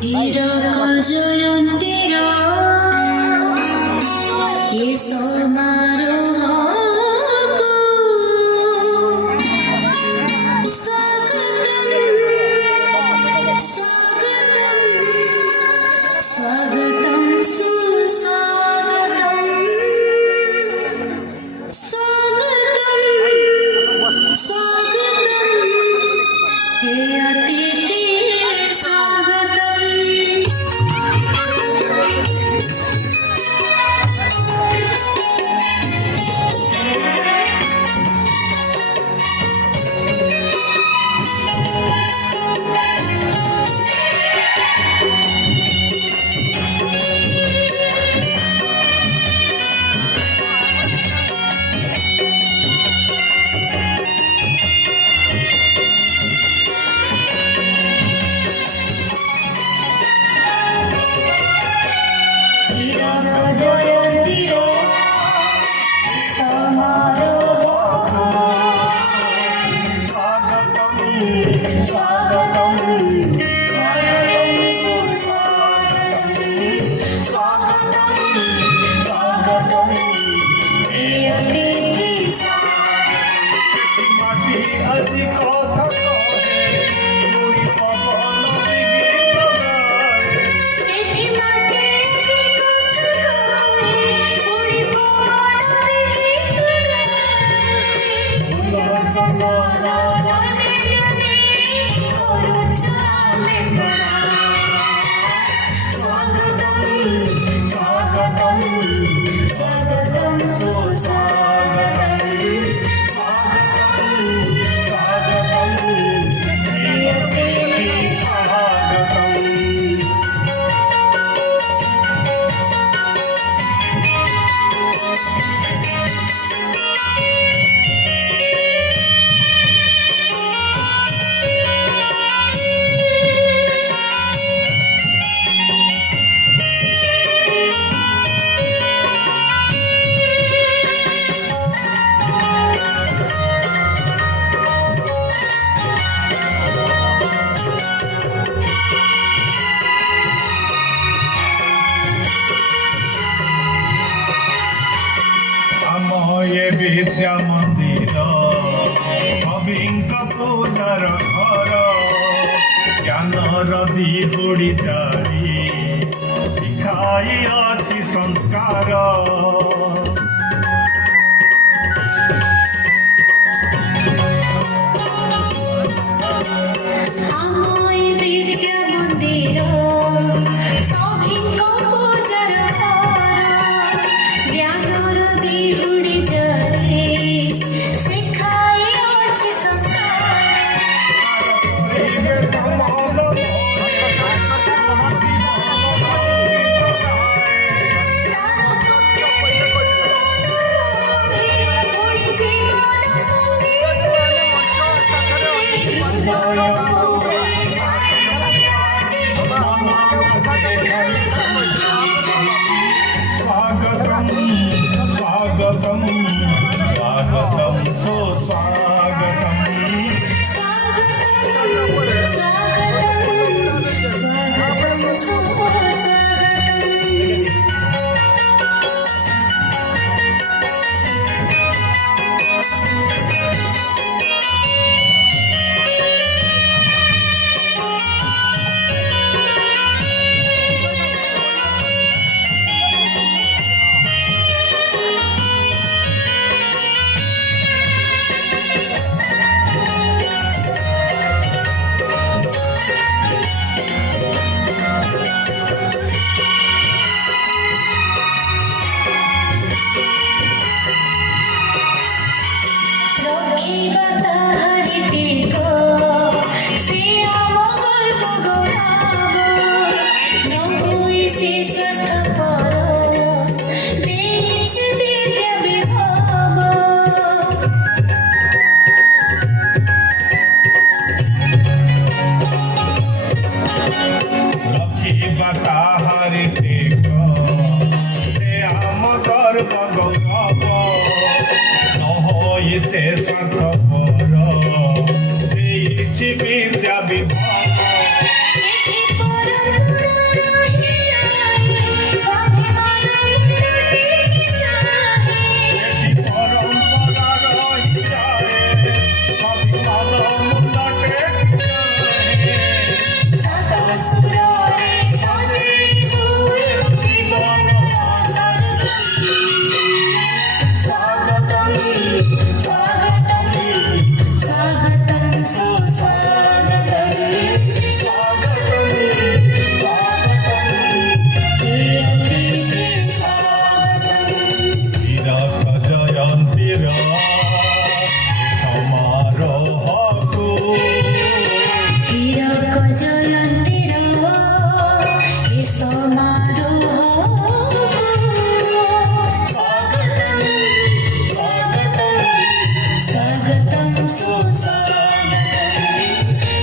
이러고 조용히로 이 소마로 하고 स्वागतम सुस्वागतम स्वागतम हे अतिथि स्वागतम विद्या मंदिर कविंक पूजार घर ज्ञानर दिहुड़ी जाड़ी शिखाई अछि संस्कार विद्या मंदिर सभिंक पूजार घर ज्ञानर दिहुड़ी स्वागतम स्वागतम स्वागतम सुस्वागतम स्वागतम सुस्वागतम से स्वार्थपर ଦେଇଛି ବିଦ୍ୟା ବିଭାଗ जयन्तीर हे समारोहको स्वागतं स्वागतं स्वागतं सुस्वागतं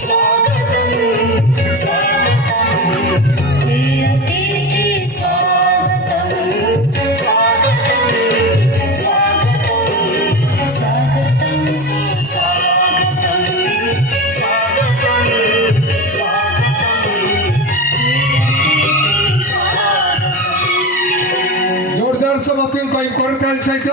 स्वागतं स्वागतं हे अतिथि स्वागतं स्वागतं स्वागतं स्वागतं सुस्वागतं स्वागतं स्वागतं हे अतिथि स्वागतं जोरदार समर्थन कहीं करते हैं सहित